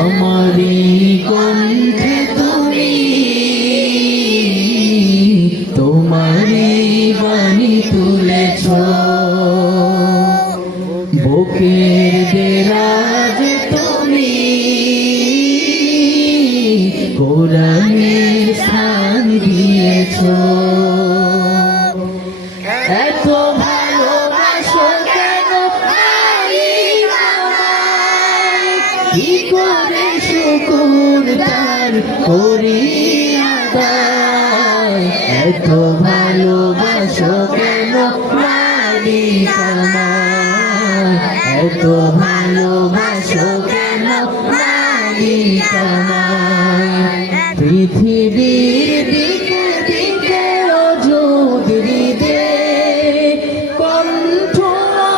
আমারি কণ্ঠে তুমি তোমারি বাণী তুলেছ, বুকের দেরাজ তুমি কোরআনের স্থান দিয়েছ। এত ভালোবাসো কেন কি করে শুকর তার করি আদায়। এত ভালোবাসো কেন মালিক আমায়, এত ভালোবাসো কেন মালিক আমায়। পৃথিবীর দিকে দিকে অযুত হৃদে কণ্ঠ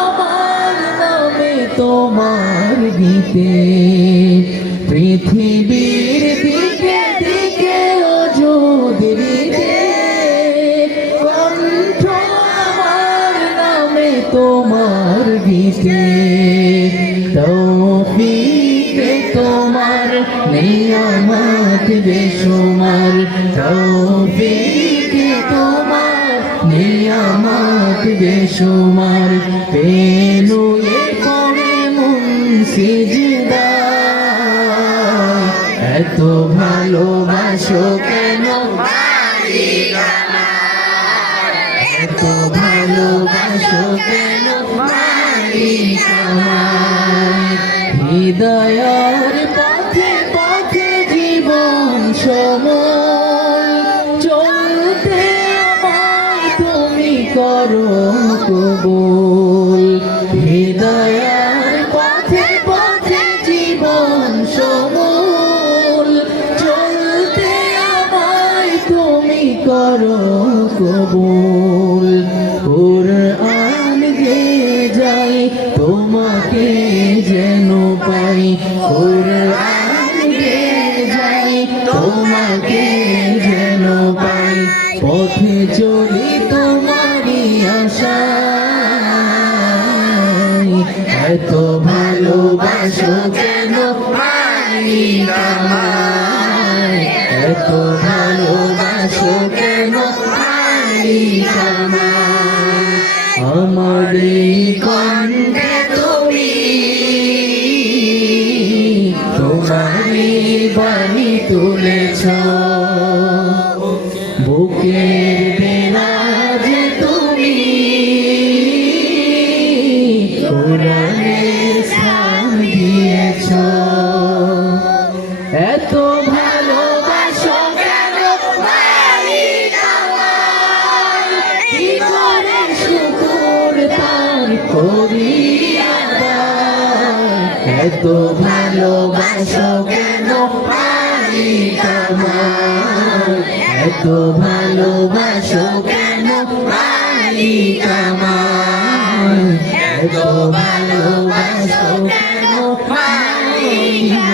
আমার নামে তোমার গীতে। পৃথিবীর দিকে দিকে অযুত হৃদে কণ্ঠ আমার নামে তোমার গীতে। তৌফিকে তোমার নিয়ামত বেশুমার, তৌফিকে তোমার নিয়ামত বেশুমার। পেনুয়ে পড়ে মন সিজদায়, এত ভালোবাসো কেন মালিক আমায়, এত ভালোবাসো কেন মালিক আমায়। হৃদয়ের পথে পথে জীবন সময় চলতে আমায় তুমি করো কবুল। হৃদয়ের পথে পথে জীবন সময় চলতে আমায় তুমি করো কবুল। কুরআন গেয়ে যাই তোমাকে যেন পাই, কুরআন গেয়ে যাই তোমাকে যেন পাই। পথে চলি তোমারই আশায়, এত ভালোবাসো কেন মালিক আমায়, এত ভালোবাসো কেন মালিক আমায়। আমার এই কণ্ঠে তুমি তোমারি বাণী তুলেছ, বুকের দেরাজ তুমি কোরআনের স্থান দিয়েছ। এত ভালোবাসো কেন মালিক আমায়, কি করে শুকর তার করি আদায়। এত ভালোবাসো কেন মালিক আমায়, এত ভালোবাসো কেন মালিক আমায়, এত ভালোবাসো কেন মালিক আমায়।